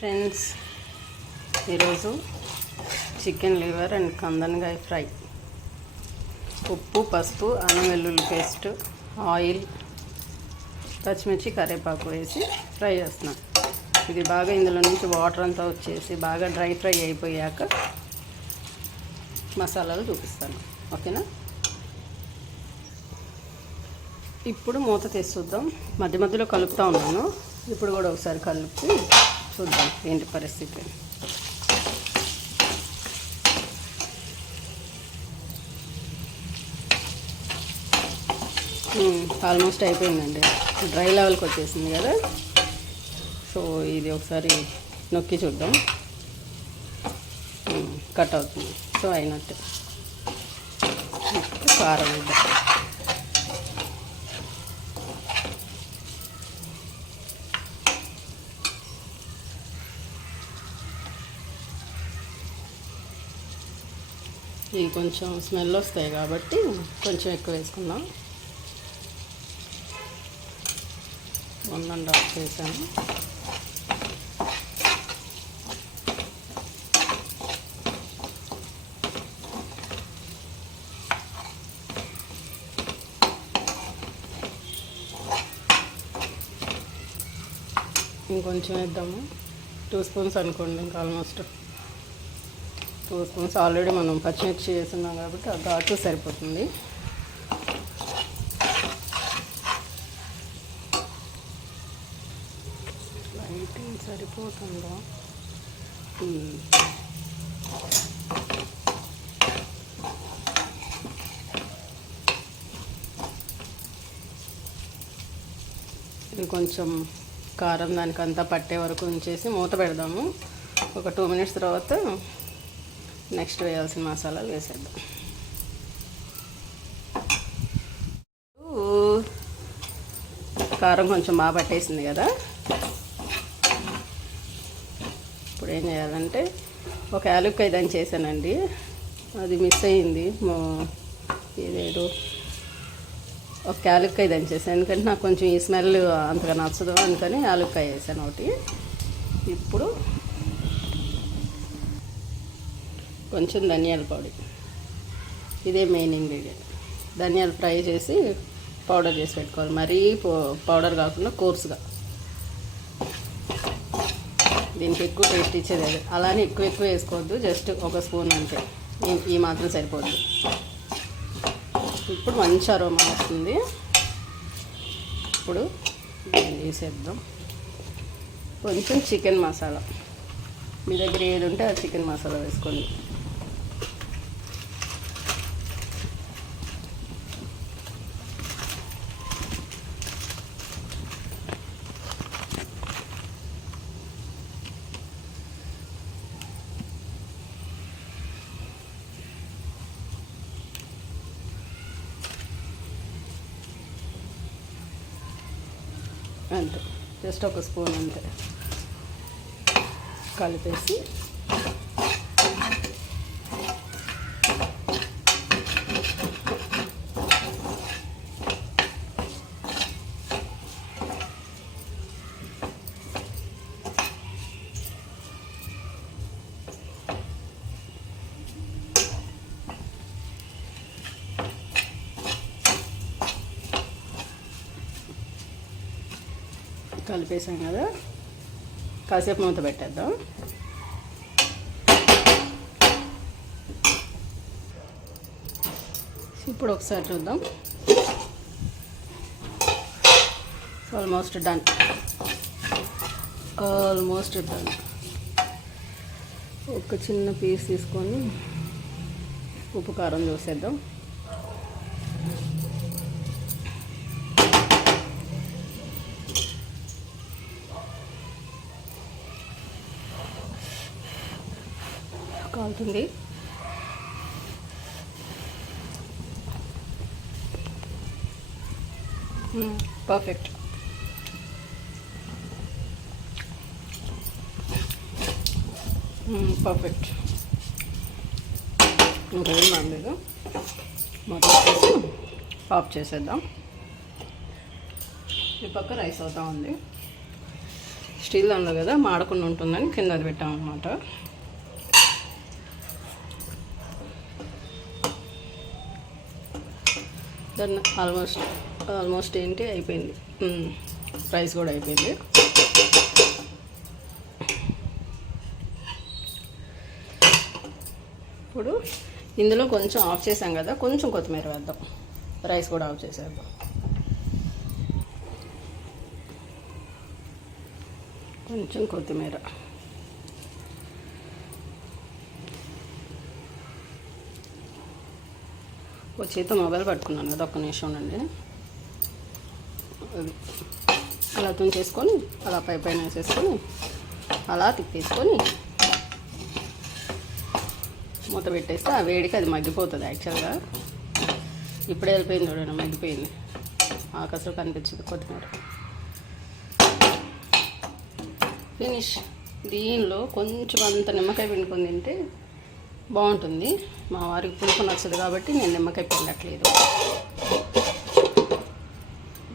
Friends, ఈరోజు chicken liver and కందనకాయ fry. ఉప్పు, పసుపు, అల్లం వెల్లుల్లి పేస్ట్, ఆయిల్, పచ్చిమిర్చి, కరివేపాకు వేసి ఫ్రై చేస్తున్నాను. ఇది బాగా ఇందులో నుంచి వాటర్ అంతా వచ్చేసి బాగా డ్రై ఫ్రై అయిపోయాక మసాలాలు చూపిస్తాను. ఓకేనా? ఇప్పుడు మూత తీసి చూద్దాం. మధ్య మధ్యలో కలుపుతూ ఉన్నాను. ఇప్పుడు కూడా ఒకసారి కలిపి చూద్దాం ఏంటి పరిస్థితి. ఆల్మోస్ట్ అయిపోయిందండి. డ్రై లెవెల్కి వచ్చేసింది కదా. సో ఇది ఒకసారి నొక్కి చూద్దాం. కట్ అవుతుంది. సో అయినట్టు. కారం వేద్దాం. ఇవి కొంచెం స్మెల్ వస్తాయి కాబట్టి కొంచెం ఎక్కువ వేసుకున్నాం. 1.5 వేసాను. ఇంకొంచెం వేద్దాము. 2 స్పూన్స్ అనుకోండి. ఇంకా ఆల్మోస్ట్ 2 స్పూన్స్ ఆల్రెడీ మనం పచ్చిమిర్చి వేస్తున్నాం కాబట్టి ఆ ఘాటు సరిపోతుంది. లైటింగ్ సరిపోతుందా? ఇది కొంచెం కారం దానికంతా పట్టే వరకు ఉంచేసి మూత పెడదాము. ఒక 2 మినిట్స్ తర్వాత నెక్స్ట్ వేయాల్సిన మసాలాలు వేసేద్దాం. కారం కొంచెం బాగా పట్టేసింది కదా. ఇప్పుడు ఏం చేయాలంటే ఒక యాలక్కాయ దాన్ని చేశానండి. అది మిస్ అయ్యింది. ఇదేదో ఒక యాలక్కాయ దాన్ని చేశాను. ఎందుకంటే నాకు కొంచెం ఈ స్మెల్ అంతగా నచ్చదు అందుకని యాలక్కాయ వేసాను ఒకటి. ఇప్పుడు కొంచెం ధనియాల పొడి. ఇదే మెయిన్ ఇంగ్రీడియంట్. ధనియాలు ఫ్రై చేసి పౌడర్ చేసి పెట్టుకోవాలి. మరీ పౌడర్ కాకుండా కోర్సుగా. దీనికి ఎక్కువ టేస్ట్ ఇచ్చేది అది. అలానే ఎక్కువ వేసుకోవద్దు. జస్ట్ 1 స్పూన్ అంతే. ఈ మాత్రం సరిపోద్ది. ఇప్పుడు మంచి అరోమా వస్తుంది. ఇప్పుడు వేసేద్దాం కొంచెం చికెన్ మసాలా. మీ దగ్గర ఏది ఉంటే ఆ చికెన్ మసాలా వేసుకోండి. అంతే, జస్ట్ 1 స్పూన్ అంతే కలిపేసి కలిపేసాం కదా. కాసేపు మూత పెట్టేద్దాం. ఇప్పుడు ఒకసారి చూద్దాం. Almost done. ఒక చిన్న పీస్ తీసుకొని ఉప్పు కారం చూసేద్దాం. కాలుతుంది. పర్ఫెక్ట్. పర్ఫెక్ట్. ఇంకేం బాగలేదు. మొత్తం ఆఫ్ చేసేద్దాం. ఈ పక్క రైస్ అవుతా ఉంది. స్టీల్ దానిలో కదా మాడకుండా ఉంటుందని కింద అది పెట్టామన్నమాట. దాన్ని ఆల్మోస్ట్ ఏంటి అయిపోయింది. రైస్ కూడా అయిపోయింది. ఇప్పుడు ఇందులో కొంచెం ఆఫ్ చేసాం కదా, కొంచెం కొత్తిమీర వేద్దాం. రైస్ కూడా ఆఫ్ చేసేద్దాం. కొంచెం కొత్తిమీర. ఒక చేత మొబైల్ పట్టుకున్నాను కదా, ఒక్క నిమిషం ఉండండి. అది అలా తుంచేసుకొని అలా పైన వేసేసుకొని అలా తిప్పేసుకొని మూత పెట్టేస్తే ఆ వేడికి అది మగ్గిపోతుంది. యాక్చువల్గా ఇప్పుడే వెళ్ళిపోయింది చూడండి, మగ్గిపోయింది. ఆకాశం కనిపించింది కొత్తిమీర. ఫినిష్. దీనిలో కొంచెం అంత నిమ్మకాయ పిండుకొని తింటే బాగుంటుంది. మా వారికి పులుపు నచ్చదు కాబట్టి నేను నిమ్మకాయ పిండట్లేదు.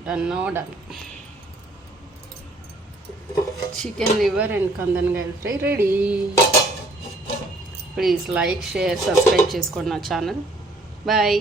డన్. చికెన్ లివర్ అండ్ కందనకాయ fry ready. Please like, share, subscribe చేసుకోండి నా ఛానల్. బాయ్.